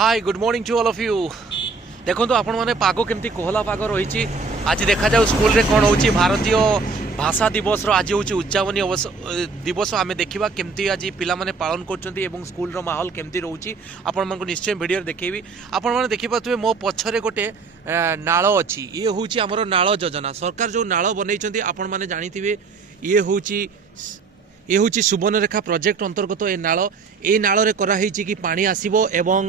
Hi good morning to all of you. देखो तो आपण माने पाग केमती कोहला पाग रही। आज देखा जाऊ स्कूल रे कौन होची भारतीय भाषा दिवस आज हूँ उद्यापनी दिवस आम देखा केमती आज पिला माने पालन कर स्कूल रो माहौल केमती रोची आपण मानक निश्चय वीडियो देखी। आपण माने देखि पाथुवे मो पछरे गोटे नाल अच्छी। ये हूँ आमर नाल योजना सरकार जो नाल बनई आपण माने जानिथिबे। ये हूँ सुवर्णरेखा प्रोजेक्ट अंतर्गत ए नाल कराई कि पानी आसो एवं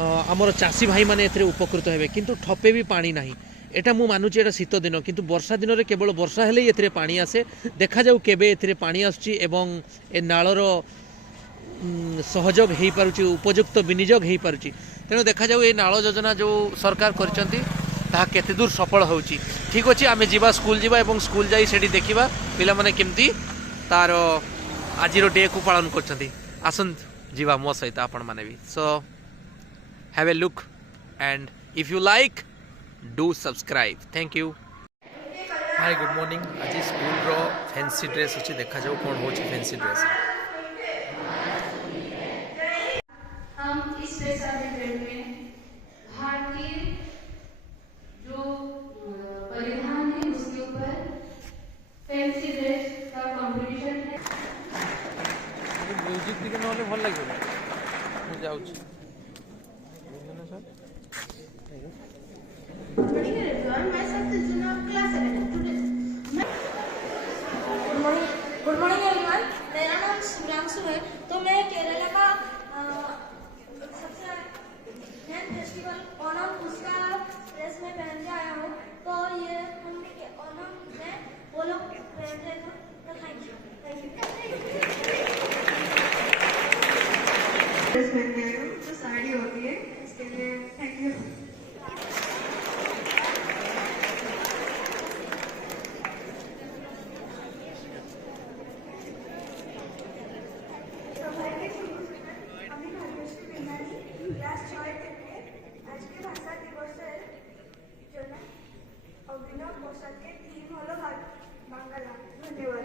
आमर चाषी भाई माने एथरे उपकृत हेबे। किंतु ठपे भी पानी नाही। एटा मु मानुची एटा शीत दिन किंतु वर्षा दिन में केवल वर्षा हेले एथरे पानी आसे। देखा जाऊ केबे एथरे पानी आसुची एवं ए नालर सहयोग हो पारुची उपयुक्त विनियोग हो पारुची। तेणु देखा जाऊ ए नाल योजना जो सरकार करचंती ताहा केते दूर सफल होउची। ठीक अछि आमे जीवा स्कूल जीवा एवं स्कूल जाई सेठी देखिबा पिला माने केमती तार आज डे को पालन कर। आसन जीवा मो सहित आपण माने भी। So have a look and if you like do subscribe. Thank you. Hi good morning. आज स्कूल रो फैंसी ड्रेस अच्छी देखा जाऊ कौन हो फैंसी ड्रेस। हम इस में भारतीय जो परिधान है उसके ऊपर फैंसी ड्रेस का कंपटीशन है। म्यूजिक दिखे ना भल लगे मुझे जाऊँ। Good morning everyone. मेरा नाम सुब्रांशु है। तो मैं केरला का सबसे मेन फेस्टिवल ओणम उसका ड्रेस में पहन के आया हूँ। तो ये हम ओणम में वो लोग पहन रहे थे। तो थैंक यू। ड्रेस पहन के आई हूँ जो साड़ी होती है इसके लिए थैंक यू। ক্লাস 6 থেকে আজকে ভাষা দিবসের জন্য অভিনব পোশাকের থিম হলো বাংলা। ধন্যবাদ।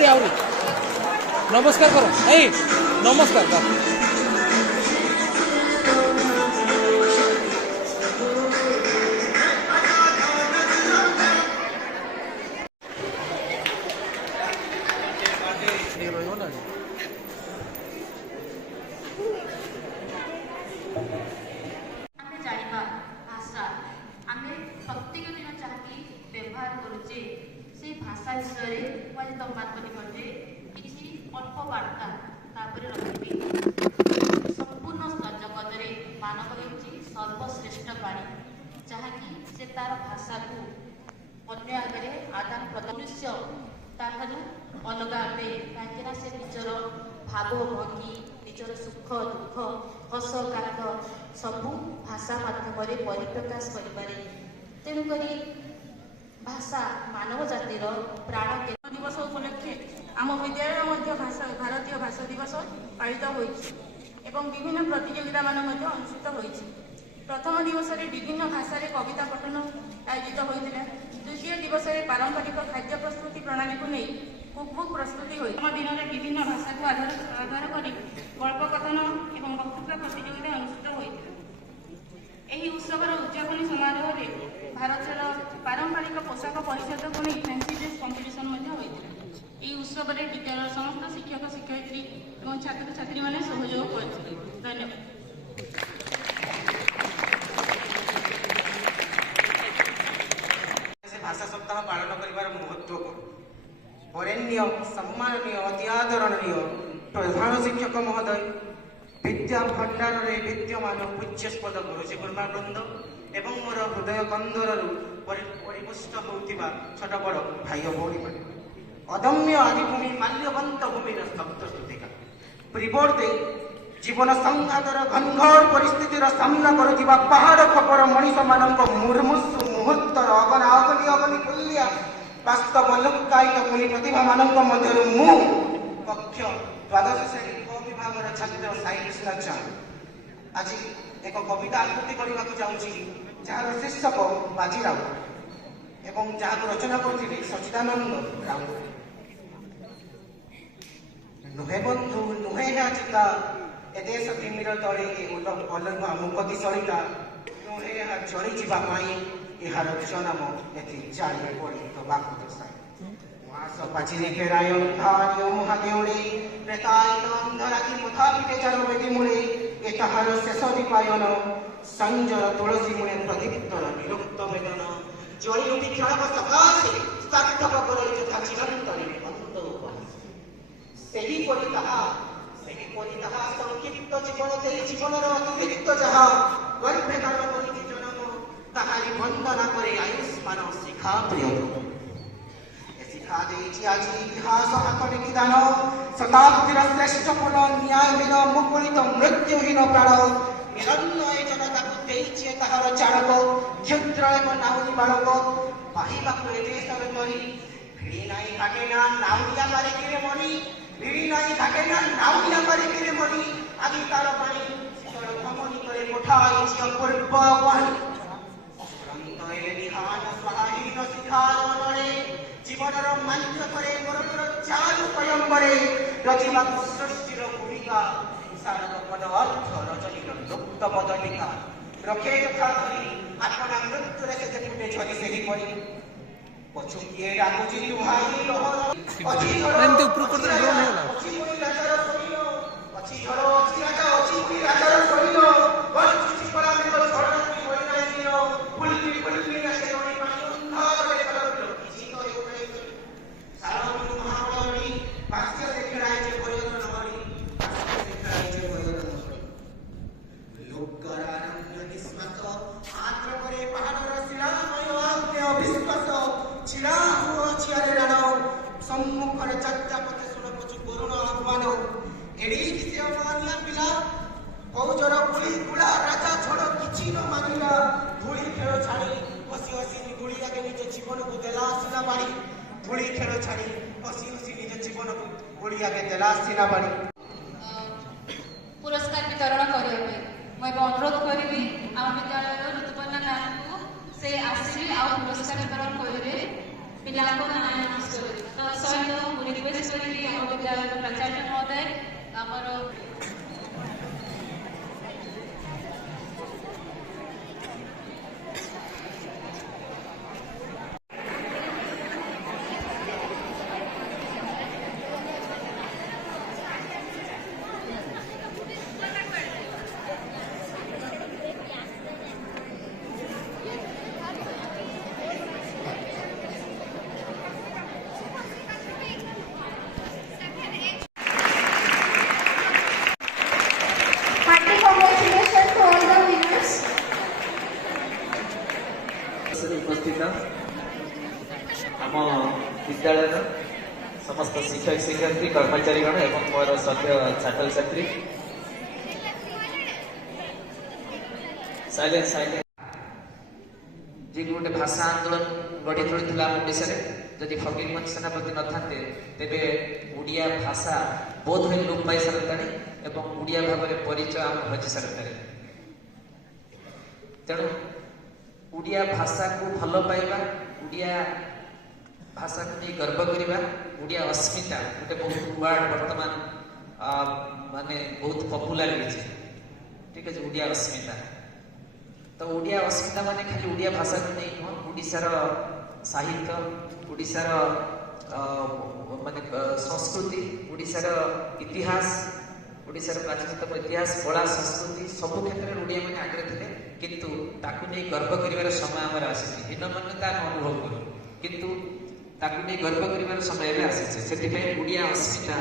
आवरी नमस्कार करो। ए नमस्कार भाषा विषय में तुम किसी अल्प वार्ता रखी। संपूर्ण जगत में मानव होची सर्वश्रेष्ठ प्राणी जहाँकि से तार भाषा को अन्य आगे आदान प्रदान तारू अलग अटे कहीं से निजर भाव भंगी निजर सुख दुख हस कांद सबू भाषा माध्यम परिप्रकाश करें। तेणुक भाषा मानव जातिर प्राण। ଦିବସ ଉପଲକ୍ଷେ ଆମ ବିଦ୍ୟାଳୟ ମଧ୍ୟ ଭାରତୀୟ ଭାଷା ଦିବସ ପାଳିତ ହୋଇଛି ଏବଂ ବିଭିନ୍ନ ପ୍ରତିଯୋଗିତାମାନ ମଧ୍ୟ ଅନୁଷ୍ଠିତ ହୋଇଛି। ପ୍ରଥମ ଦିବସରେ ବିଭିନ୍ନ ଭାଷାରେ କବିତା ପଠନ ଆୟୋଜିତ ହୋଇଥିଲା। ଦ୍ୱିତୀୟ ଦିବସରେ ପାରମ୍ପରିକ ଖାଦ୍ୟ ପ୍ରସ୍ତୁତି ପ୍ରଣାଳୀକୁ ନେଇ କୁକବୁକ୍ ପ୍ରସ୍ତୁତି ହୋଇଥିଲା। ଆମ ଦିନରେ ବିଭିନ୍ନ ଭାଷାକୁ ଆଧାର କରି ଗଳ୍ପ କଥନ ଏବଂ ବକ୍ତୃତା ପ୍ରତିଯୋଗିତା ଅନୁଷ୍ଠିତ ହୋଇଥିଲା। ଏହି ଉତ୍ସବର ଉଦ୍ଯାପନୀ ସମାରୋହରେ ଭାରତର ପାରମ୍ପରିକ ପୋଷାକ ପରିଚ୍ଛଦକୁ ନେଇ ଫ୍ୟାନ୍ସି ଡ୍ରେସ୍ କମ୍ପିଟିସନ୍ ମଧ୍ୟ ହୋଇଥିଲା। ଏହି ଉତ୍ସବରେ ବିଦ୍ୟାଳୟର ସମସ୍ତ ଶିକ୍ଷକ ଶିକ୍ଷୟିତ୍ରୀ ଏବଂ ଛାତ୍ରଛାତ୍ରୀମାନେ ସହଯୋଗ କରିଥିଲେ। ଧନ୍ୟବାଦ। भाषा सप्ताह पालन कर महत्व वरेण्य सम्माननीय अति आदरणीय प्रधान शिक्षक महोदय विद्या भंडार विद्यमान पूज्यस्पद गुरुजी गुरुमावृंद एवं मोर हृदय कंदर परिपुष्ट होता छोट बड़ भाई भौणी मैंने अदम्य आदिभूमि माल्यवंत भूमि सप्तस्तुतिका परिवर्ते जीवन संघातर घनघोर परिस्थितिर सामना करुवा पहाड़ खपर मनीष मानक मुर्मुषु मुहूर्तर अगना अगली अगली कुलिया वास्तव लुक्कायित मुनि प्रतिभा मानक मध्य मु कक्ष द्वादश श्रेणी क विभाग छात्र साई कृष्ण चाँद आज एक कविता आकृति करने जाऊँगी जार शीर्षक बाजीराव एवं जहाँ रचना करथिले सच्चिदानंद राउत। नुहे बंधु नुहे चिता ए देश तिमिर तले अलग मुकति सरिता नुहे चली जावाई यार नाम एथि चारि पड़ी तो बाकु दर्शाए महास पाचिले घेराय धार्य महादेवड़े प्रेतायित अंधराति मुथा पिटे चार बेदी मुड़े ए ताहार शेष दीपायन संजर तुलसी मुने प्रदीप्तर निरुक्त वेदन जड़ी उठी क्षणक सकाशे सार्थक कर यथा चिरंतन अंत सेहीपरि ताहा संक्षिप्त जीवन देई जीवनर अतिरिक्त जहा गर्भे धारण करिछि जन्म ताहारी वंदना करे आयुष्मान शिखा प्रिय शिखा देइछि आज इतिहास हातने की दान शताब्दीर श्रेष्ठ पुन न्यायहीन मुकुलित मृत्युहीन प्राण निरन्वय जनता को देइछि ताहार चाणक क्षुद्र एक नाउनी बालक पाहिबाकु ए देशर तरी भिड़ी नाई घाटेना नाउनिया मारिकिरे मरी भिड़ी नाई घाटेना नाउनिया मारिकिरे मरी आदि तार पानी शीतल धमनी करे कोठाइछि अपूर्व वाणी रंतये निहान स्वाहीन शिखारणे जीवनर मंत्र करे मरणर चालु स्वयंवरे रचिबाकु सृष्टिर भूमिका संसारक पद अर्थ रचनीर लुप्त पदलिका रखे यथा करी आपना मृत्युरे से फुटे झरी सेही परी पछु किए डाकुची लुहाई लहर अछि झरो एमती ऊपर कर ड्रोन है ना अछि कोई राजार सोइनो अछि झरो अछि राजा अछि कोई राजार सोइनो बस चिची परा में तो झरो की होई नाही दिनो फुलकी नसे रोनी पानी अंधार रे कलर किछि तो एक नहीं सारा महाबली भाष्य से खेलाय जे कोयन नहरी भाष्य से खेलाय जे कोयन नहरी लोकरारण्य निस्मत आद्र करे पहाड़र शिलामय आज्ञ विश्वास छिड़ा हुआ छियारे राणो सम्मुखरे चर्चा पते सुन पछु करुण आह्वान एडी किसे अमानिया पिला कौजर पुलिस गुड़ा राजा छोड़ किछि न मानिला धूली खेल छाड़ी हसी हसी गुड़ी आगे निज जीवन को देला सिना बाड़ी धूली खेल छाड़ी हसी हसी निज जीवन को गुड़ी आगे देला सिना बाड़ी पुरस्कार वितरण करने मैं अनुरोध करी आम विद्यालय ऋतुपर्णा मैम को से आसवे आ पुरस्कार वितरण करेंगे पिला नाम सहित मुझे रिक्वेस्ट करी आम विद्यालय प्राचार्य महोदय आमर Hearty congratulations to all the winners. उपस्थित आम विद्यालय समस्त शिक्षक शिक्षयित्री कर्मचारी गण एवं मोर सभ्य छात्र छात्री ଯେ ଗୋଟେ ଭାଷା ଆନ୍ଦୋଳନ ଗଢ଼ି ତୋଳିଥିଲା ଆମ ଓଡ଼ିଶାରେ। ଯଦି ଫକୀରମୋହନ ସେନାପତି ନଥାନ୍ତେ ତେବେ ଓଡ଼ିଆ ଭାଷା ବୋଧ ହୁଏ ଲୋପ ପାଇ ସାରନ୍ତାଣି ଏବଂ ଓଡ଼ିଆ ଭାବରେ ପରିଚୟ ଆମର ହଜି ସାରନ୍ତାଣି। ତେଣୁ ଓଡ଼ିଆ ଭାଷାକୁ ଭଲ ପାଇବା, ଓଡ଼ିଆ ଭାଷାକୁ ନେଇ ଗର୍ବ କରିବା, ଓଡ଼ିଆ ଅସ୍ମିତା ଗୋଟେ ବହୁତ ୱାର୍ଡ ବର୍ତ୍ତମାନ ମାନେ ବହୁତ ପପୁଲାର ହେଇଛି। ଠିକ ଅଛି, ଓଡ଼ିଆ ଅସ୍ମିତା। ତ ଓଡ଼ିଆ ଅସ୍ମିତା ମାନେ ଖାଲି ଓଡ଼ିଆ ଭାଷାକୁ ନେଇ ନୁହଁ, ଓଡ଼ିଶାର ସାହିତ୍ୟ, ଓଡ଼ିଶାର ମାନେ ସଂସ୍କୃତି, ଓଡ଼ିଶାର ଇତିହାସ, ଓଡ଼ିଶାର ପ୍ରାଚୀନତମ ଇତିହାସ, କଳା, ସଂସ୍କୃତି ସବୁ କ୍ଷେତ୍ରରେ ଓଡ଼ିଆ ମାନେ ଆଗରେ ଥିଲେ। କିନ୍ତୁ ତାକୁ ନେଇ ଗର୍ବ କରିବାର ସମୟ ଆମର ଆସିଛି। ହୀନମନ୍ୟତା ଆମେ ଅନୁଭବ କରୁ, କିନ୍ତୁ ତାକୁ ନେଇ ଗର୍ବ କରିବାର ସମୟ ଏବେ ଆସିଛି। ସେଥିପାଇଁ ଓଡ଼ିଆ ଅସ୍ମିତା